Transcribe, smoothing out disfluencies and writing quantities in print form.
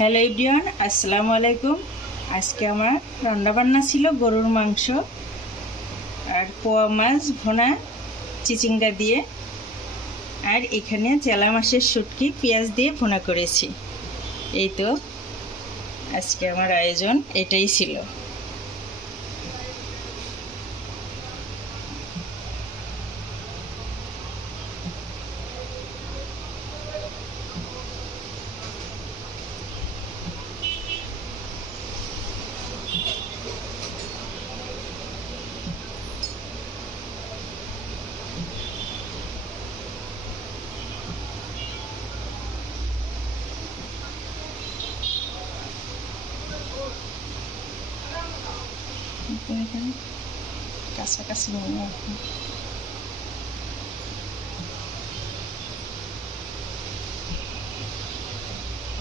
Hello everyone, আসসালামু আলাইকুম। আজকে আমার রান্নাবান্না ছিল গরুর মাংস আর পোয়া মাছ ভোনা চিচিঙ্গা দিয়ে, আর এখানে চেলা মাছের শুটকি পেঁয়াজ দিয়ে ভোনা করেছি। এই তো আজকে আমার আয়োজন এটাই ছিল। কাছাকাছি নিয়ে